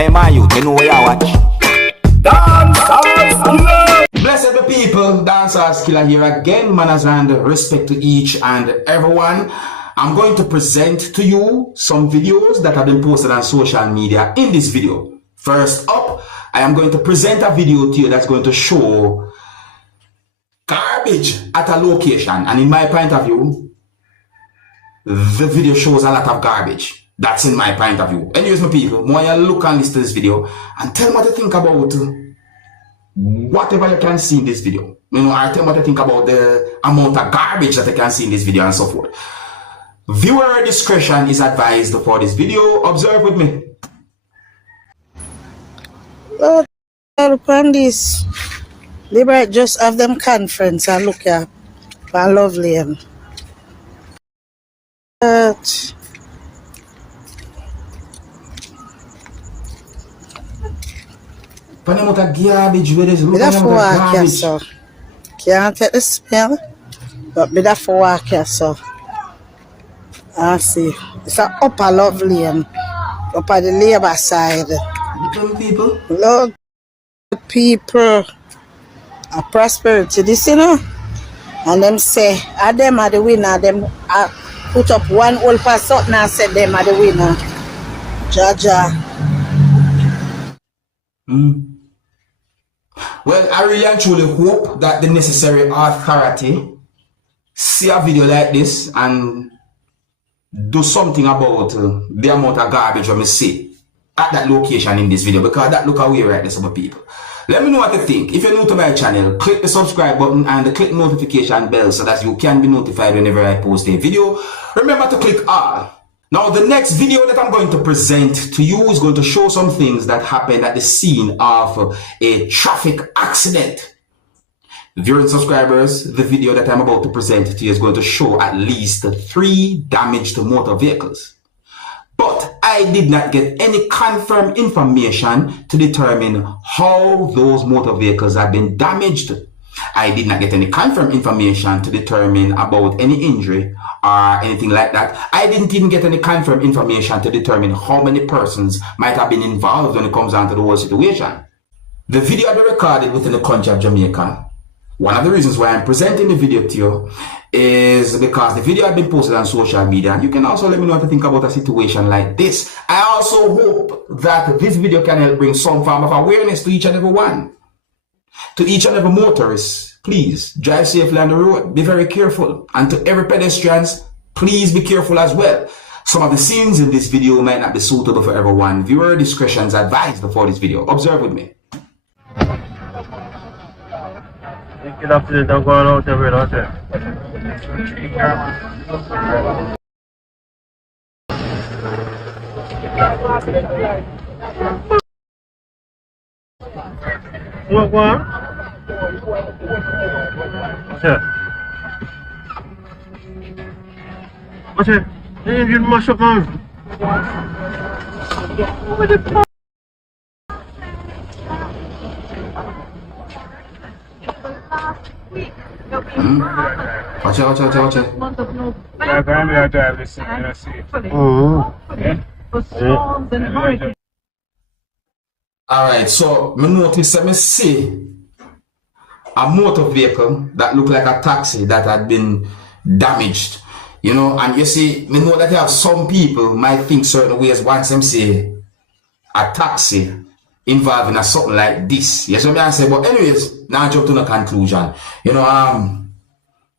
Hey man, you know where you watch. Dancehall skilla. Blessed be people, Dancehall skilla here again, manners and respect to each and everyone. I'm going to present to you some videos that have been posted on social media in this video. First up, I am going to present a video to you that's going to show garbage at a location, and in my point of view, the video shows a lot of garbage. That's in my point of view. Anyways, my people, more you look and listen to this video and tell me what you think about whatever you can see in this video. You know, I tell me what you think about the amount of garbage that you can see in this video and so forth. Viewer discretion is advised for this video. Observe with me. Look upon this. Liberate just have them conference and look at lovely and Look at garbage with this. Look at at walk so. Can't take the smell, but be that for walk here so. I see. It's an upper lovely and up at the labor side. Look people. Look people. A prosperity, this you know. And them say, them are the winner. Them put up one old pass something and said them are the winner. Jaja. Well, I really and truly hope that the necessary authority see a video like this and do something about the amount of garbage we see at that location in this video, because that look away right there, some people. Let me know what you think. If you're new to my channel, click the subscribe button and click notification bell so that you can be notified whenever I post a video. Remember to click all. Now, the next video that I'm going to present to you is going to show some things that happened at the scene of a traffic accident. Viewers and subscribers, the video that I'm about to present to you is going to show at least 3 damaged motor vehicles. But I did not get any confirmed information to determine how those motor vehicles have been damaged. I did not get any confirmed information to determine about any injury or anything like that. I didn't even get any confirmed information to determine how many persons might have been involved when it comes down to the whole situation. The video had been recorded within the country of Jamaica. One of the reasons why I'm presenting the video to you is because the video had been posted on social media. You can also let me know what you think about a situation like this. I also hope that this video can help bring some form of awareness to each and every one. To each and every motorist, please drive safely on the road. Be very careful. And to every pedestrians, please be careful as well. Some of the scenes in this video might not be suitable for everyone. Viewer discretion is advised for this video. Observe with me. Get up to the dog going out there, out there. What? What's that? What's that? The engine mash up, man. What the fuck? Watch it. Yeah, go on, drive this thing, and I see it. Alright, so me notice that me see a motor vehicle that looked like a taxi that had been damaged. You know, and you see, me know that you have some people might think certain ways once them say a taxi involving a something like this. Yes, what I say, but anyways, now I jump to the conclusion. You know,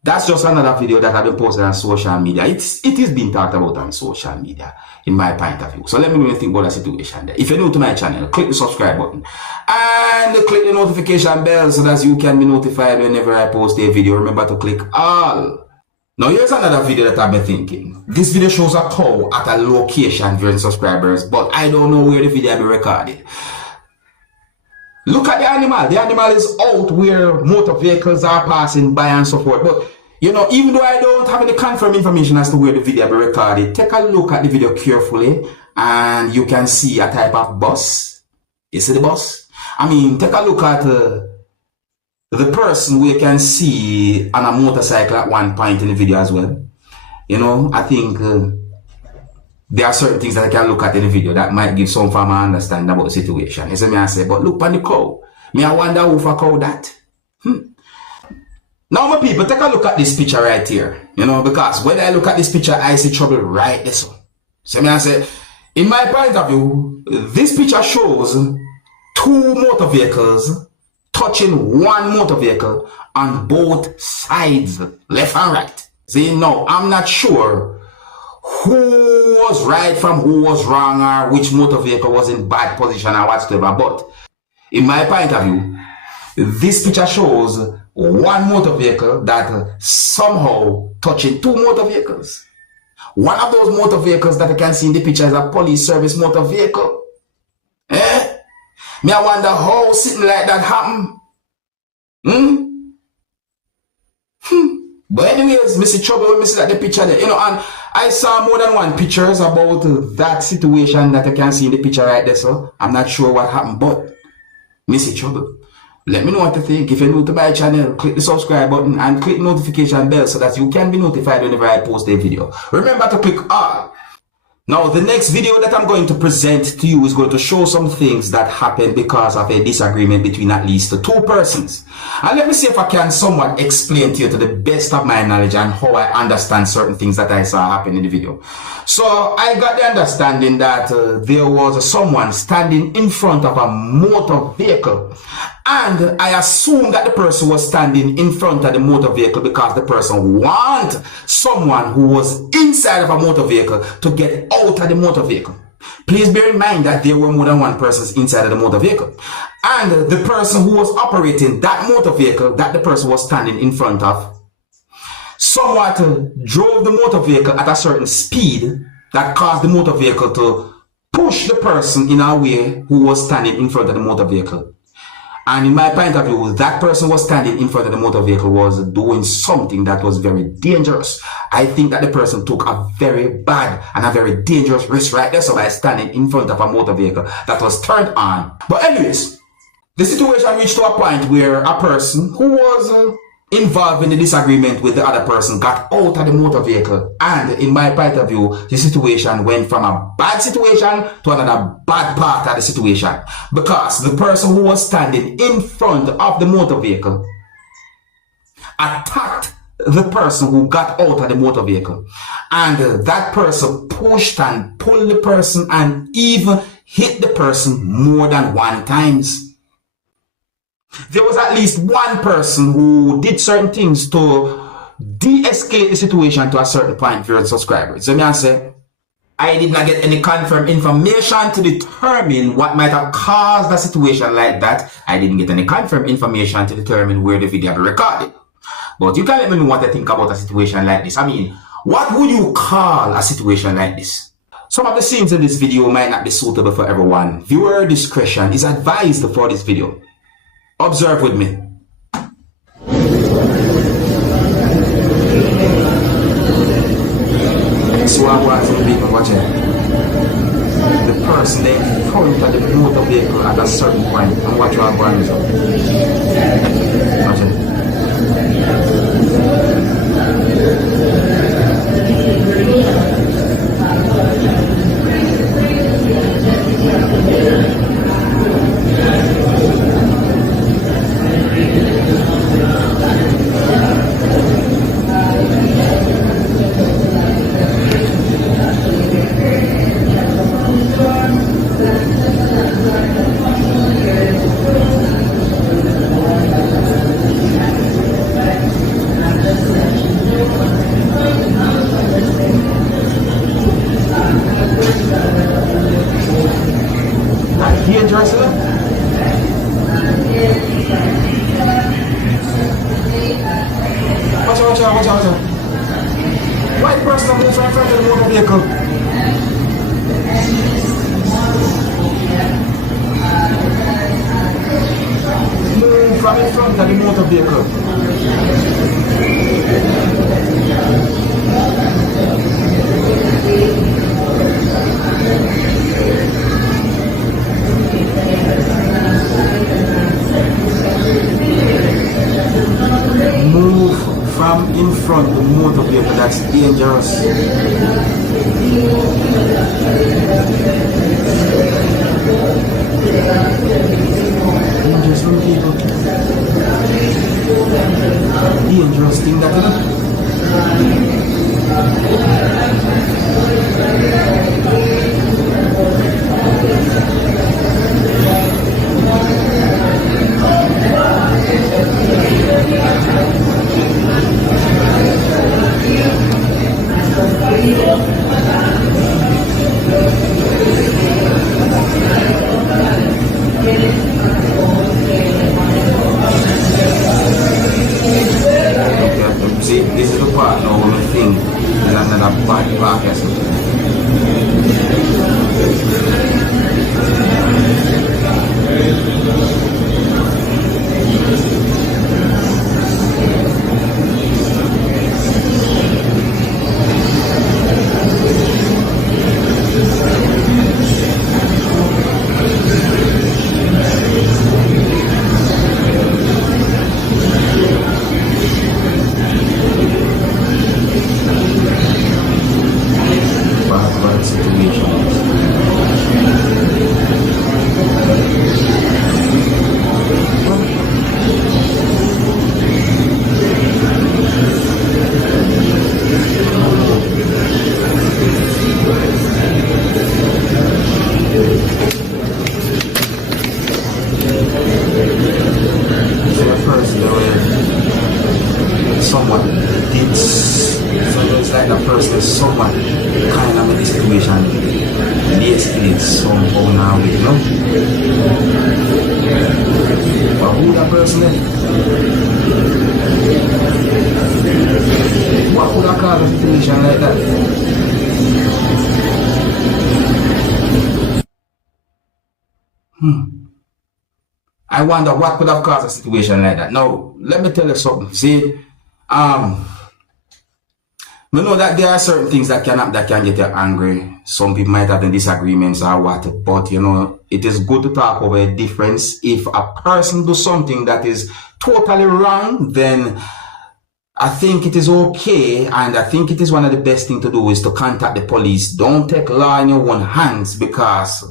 that's just another video that I've been posted on social media. It is being talked about on social media, in my point of view. So let me know what you think about the situation there. If you're new to my channel, click the subscribe button and click the notification bell so that you can be notified whenever I post a video. Remember to click all. Now here's another video that I've been thinking. This video shows a cow at a location, viewers and subscribers, but I don't know where the video will be recorded. Look at the animal. The animal is out where motor vehicles are passing by and so forth. But, you know, even though I don't have any confirmed information as to where the video will be recorded, take a look at the video carefully and you can see a type of bus. You see the bus? I mean, take a look at the person we can see on a motorcycle at one point in the video as well. You know, I think there are certain things that I can look at in the video that might give some form of understanding about the situation. You see me I say, but look on the cow. Me I wonder who for cow that. Now my people, take a look at this picture right here. You know, because when I look at this picture, I see trouble right there. So me I say, in my point of view, this picture shows two motor vehicles touching one motor vehicle on both sides, left and right. See, now, I'm not sure who was right from who was wrong or which motor vehicle was in bad position or whatsoever, but in my point of view, this picture shows one motor vehicle that somehow touching two motor vehicles. One of those motor vehicles that you can see in the picture is a police service motor vehicle. Eh? Me I wonder how something like that happen. But anyways, me see trouble when me see that the picture there. You know, and I saw more than one pictures about that situation that you can see in the picture right there, so I'm not sure what happened, but me see trouble. Let me know what you think. If you're new to my channel, click the subscribe button and click the notification bell so that you can be notified whenever I post a video. Remember to click all. Now, the next video that I'm going to present to you is going to show some things that happened because of a disagreement between at least two persons. And let me see if I can somewhat explain to you to the best of my knowledge and how I understand certain things that I saw happen in the video. So, I got the understanding that there was someone standing in front of a motor vehicle. And I assume that the person was standing in front of the motor vehicle because the person wanted someone who was inside of a motor vehicle to get out of the motor vehicle. Please bear in mind that there were more than one person inside of the motor vehicle. And the person who was operating that motor vehicle that the person was standing in front of somewhat drove the motor vehicle at a certain speed that caused the motor vehicle to push the person in a way who was standing in front of the motor vehicle. And in my point of view, that person was standing in front of the motor vehicle was doing something that was very dangerous. I think that the person took a very bad and a very dangerous risk right there, so by standing in front of a motor vehicle that was turned on. But anyways, the situation reached to a point where a person who was involved in the disagreement with the other person got out of the motor vehicle, and in my point of view, the situation went from a bad situation to another bad part of the situation, because the person who was standing in front of the motor vehicle attacked the person who got out of the motor vehicle, and that person pushed and pulled the person and even hit the person more than one times. There was at least one person who did certain things to de-escalate the situation to a certain point for your subscribers. So me I say, I did not get any confirmed information to determine what might have caused a situation like that. I didn't get any confirmed information to determine where the video was recorded. But you can let me know what I think about a situation like this. I mean, what would you call a situation like this? Some of the scenes in this video might not be suitable for everyone. Viewer discretion is advised for this video. Observe with me. So I want some people watching. The person in front of the motor vehicle at a certain point, and watch what I'm going to do. Watch it. Dangerous, watch out. White person moves right in front of the motor vehicle. Move from in front of the motor vehicle. Move from in front of the motor vehicle, that's dangerous. dangerous thing that, you know. See, this is the part now when I think that another bad podcast. Bad situations. So at first, someone did, so it's like the person is someone kind of in the situation, they escalate somehow now, you know. But who that person is? What would I call a situation like that? I wonder what could have caused a situation like that. Now, let me tell you something. See, we know that there are certain things that can get you angry. Some people might have the disagreements or what, but you know, it is good to talk over a difference. If a person does something that is totally wrong, then I think it is okay, and I think it is one of the best things to do is to contact the police. Don't take law in your own hands, because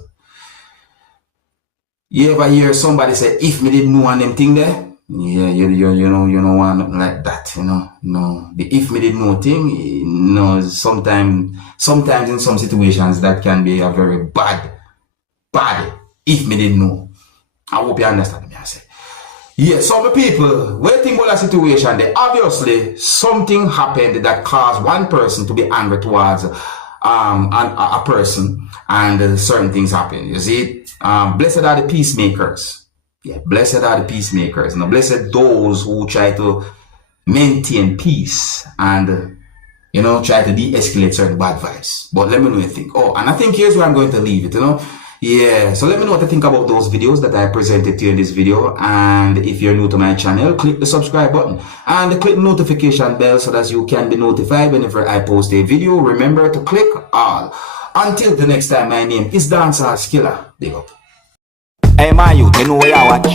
you ever hear somebody say, if me didn't know one them thing there? Yeah, you know want nothing like that, you know. No, the if me didn't know thing, no, sometimes in some situations that can be a very bad if me didn't know. I hope you understand me, I say. Yeah, some people waiting for a situation, they obviously something happened that caused one person to be angry towards a person, and certain things happen. You see, blessed are the peacemakers. Yeah, blessed are the peacemakers. Now, blessed those who try to maintain peace and, you know, try to de-escalate certain bad vibes. But let me know what you think. Oh, and I think here's where I'm going to leave it, you know. Yeah, so let me know what you think about those videos that I presented to you in this video. And if you're new to my channel, click the subscribe button and click the notification bell so that you can be notified whenever I post a video. Remember to click all. Until the next time, my name is Dancehall Skilla. Big up. Hey, my youth, you know where I watch.